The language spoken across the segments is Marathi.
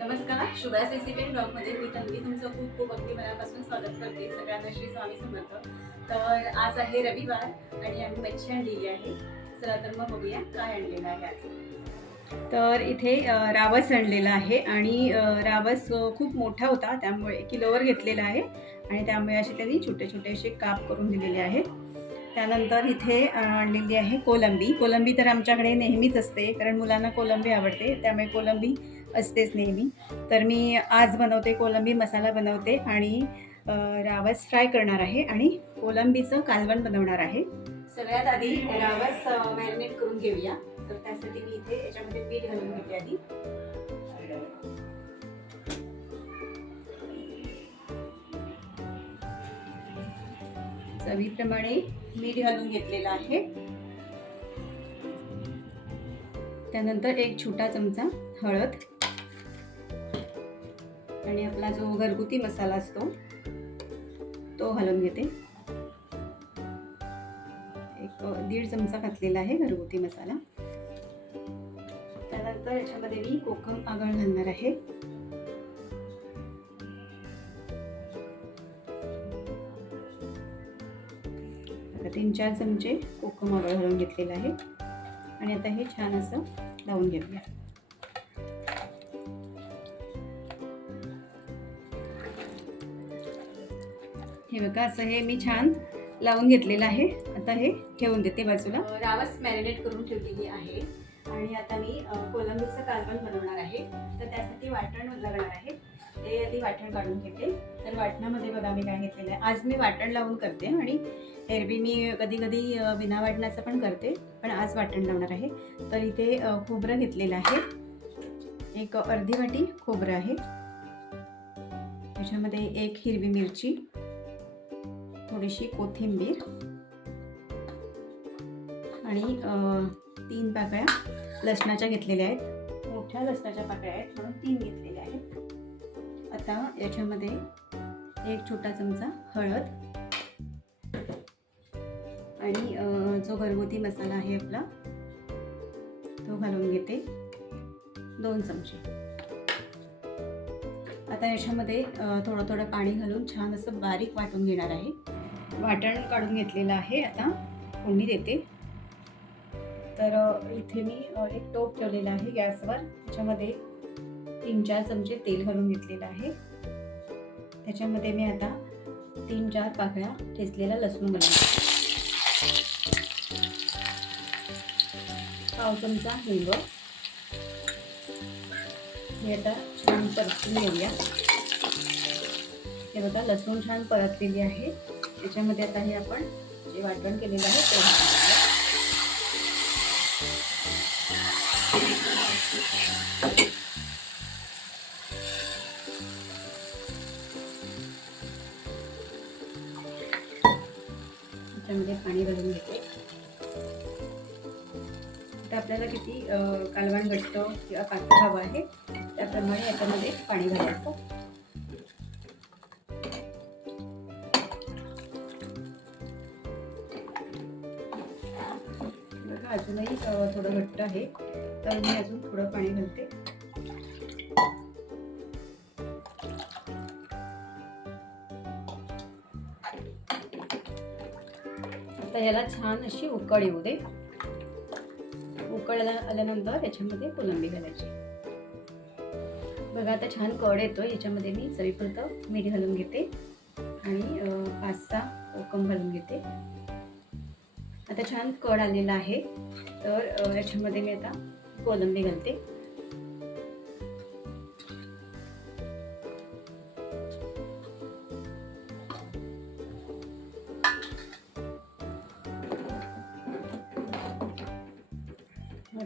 नमस्कार शुभ्रास रेसिपी ब्लॉगमध्ये मी तन्वी तुमचं खूप खूप अगदी मनापासून स्वागत करते. सगळ्यांना श्री स्वामी समर्थ. तर आज आहे रविवार आणि आम्ही मच्छी आणलेली आहे. चला तर मग बघूया काय आणलेलं आहे आज. तर इथे रावस आणलेला आहे आणि रावस खूप मोठा होता त्यामुळे किलोवर घेतलेला आहे. आणि त्यामुळे असे त्यांनी छोटे छोटे असे काप करून दिलेले आहेत. त्यानंतर इथे आणलेली आहे कोलंबी. कोलंबी तर आमच्याकडे नेहमीच असते कारण मुलांना कोलंबी आवडते. त्यामुळे कोलंबी असतेच नेहमी. तर मी आज बनवते कोलंबी मसाला बनवते आणि रावस फ्राय करणार आहे आणि कोलंबीचं कालवण बनवणार आहे. सगळ्यात आधी रावस मॅरिनेट करून घेऊया. तर त्यासाठी मी इथे याच्यामध्ये मीठ घालून घेते आधी. चवीप्रमाणे मीठ घालून घेतलेलं आहे. त्यानंतर एक छोटा चमचा हळद. आणि आपला जो घरगुती मसाला असतो तो घालून घेते. एक दीड चमचा घातलेला आहे घरगुती मसाला. त्यानंतर याच्यामध्ये मी कोकम आगळ घालणार आहे. आता तीन चार चमचे कोकम आगळ घालून घेतलेलं आहे. आणि आता हे छान असं लावून घेऊया. हे बघा असं हे मी छान लावून घेतलेलं आहे. आता हे ठेवून देते बाजूला. रावस मॅरिनेट करून ठेवलेली आहे. आणि आता मी कोलंबीचं कालवण बनवणार आहे. तर त्यासाठी वाटण लागणार आहे. ते आधी वाटण काढून घेते. तर वाटणामध्ये बघा मी काय घेतलेलं आहे. आज मी वाटण लावून करते आणि एरवी मी कधी कधी विना बिना वाटणाचं पण करते. पण आज वाटण लावणार आहे. तर इथे खोबरं घेतलेलं आहे. एक अर्धी वाटी खोबरं आहे. त्याच्यामध्ये एक हिरवी मिरची. थोडीशी कोथिंबीर आणि तीन पाकळ्या लसणाच्या घेतलेल्या आहेत. मोठ्या लसणाच्या पाकळ्या आहेत म्हणून तीन घेतलेल्या आहेत. आता याच्यामध्ये एक छोटा चमचा हळद आणि जो घरगुती मसाला आहे आपला तो घालून घेते दोन चमचे. आता याच्यामध्ये थोडं थोडं पाणी घालून छान असं बारीक वाटून घेणार आहे. वाटण काढून घेतलेलं आहे आता. फोडणी देते. तर इथे मी एक टोप ठेवलेला आहे गॅसवर. त्याच्यामध्ये तीन चार चमचे तेल घालून घेतलेलं आहे. त्याच्यामध्ये मी आता तीन चार पाकळ्या ठेचलेला लसूण घालून पाव चमचा हिंग. हे आता छान परतून घेऊया. हे बघा लसूण छान परतलेली आहे. याच्यामध्ये आता हे आपण जे वाटण केलेलं आहे ते त्याच्यामध्ये पाणी घालून घेते. आता आपल्याला किती कालवण घट्ट किंवा पातळ हवं आहे त्याप्रमाणे याच्यामध्ये पाणी घालायचं. हा अजूनही थोडं घट्ट आहे. तर मी अजून थोडं पाणी घालते. आता याला छान अशी उकळ येऊ दे. उकळ आल्यानंतर याच्यामध्ये कोलंबी घालायची. बघा आता छान कड येतो याच्यामध्ये मी चवीपुरतं मीठ घालून घेते आणि पाच सहा कोकम घालून घेते. आता छान कड आलेला आहे. तर याच्यामध्ये मी आता कोलंबी घालते.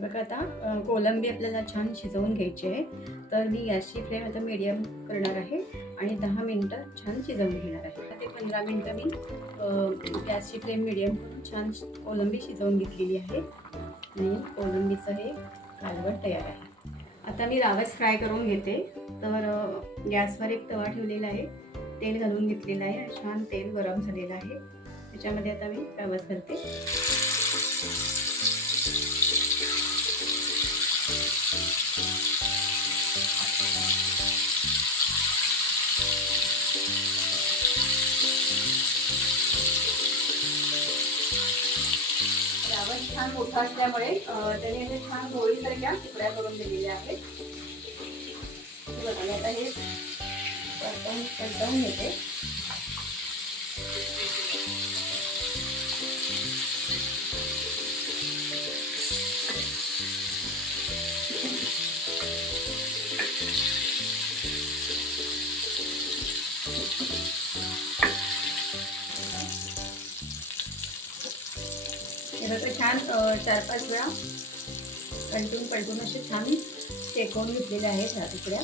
बघा आता कोलंबी आपल्याला छान शिजवून घ्यायची आहे. तर मी गॅसची फ्लेम आता मीडियम करणार आहे आणि दहा मिनटं छान शिजवून घेणार आहे. पंधरा मिनटं मी गॅसची फ्लेम मिडियम करून छान कोलंबी शिजवून घेतलेली आहे. आणि कोलंबीचं हे कालवण तयार आहे. आता मी रावस फ्राय करून घेते. तर गॅसवर एक तवा ठेवलेला आहे. तेल घालून घेतलेलं आहे. छान तेल गरम झालेलं आहे. त्याच्यामध्ये आता मी रावस घालते. छान मोठा असल्यामुळे त्यांनी त्याने असे छान गोळीसारख्या तुकड्या करून दिलेल्या आहेत. बघा आता हे परतवून परतवून घेते असं छान चार पाच वेळा कंटून पलटून असे छान शेकवून घेतलेले आहेत ह्या तुकड्या.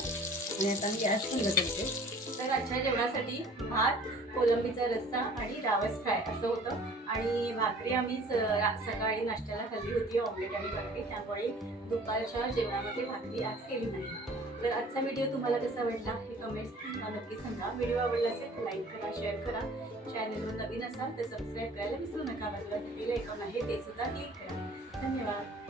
आणि आता मी गॅस बंद करते तर आजच्या जेवणासाठी भात कोलंबीचा रस्सा आणि रावस फ्राय असं होतं. आणि भाकरी आम्ही स- सकाळी नाश्त्याला खाल्ली होती ऑमलेट आणि भाकरी. त्यामुळे दुपारच्या जेवणामध्ये भाकरी आज केली नाही. तर आजचा व्हिडिओ तुम्हाला कसा वाटला हे कमेंट्स नक्की सांगा. व्हिडिओ आवडला असेल तर लाईक करा शेअर करा. चॅनलवर नवीन असाल तर सबस्क्राईब करायला विसरू नका. बाजूला आहे ते सुद्धा क्लिक करा धन्यवाद.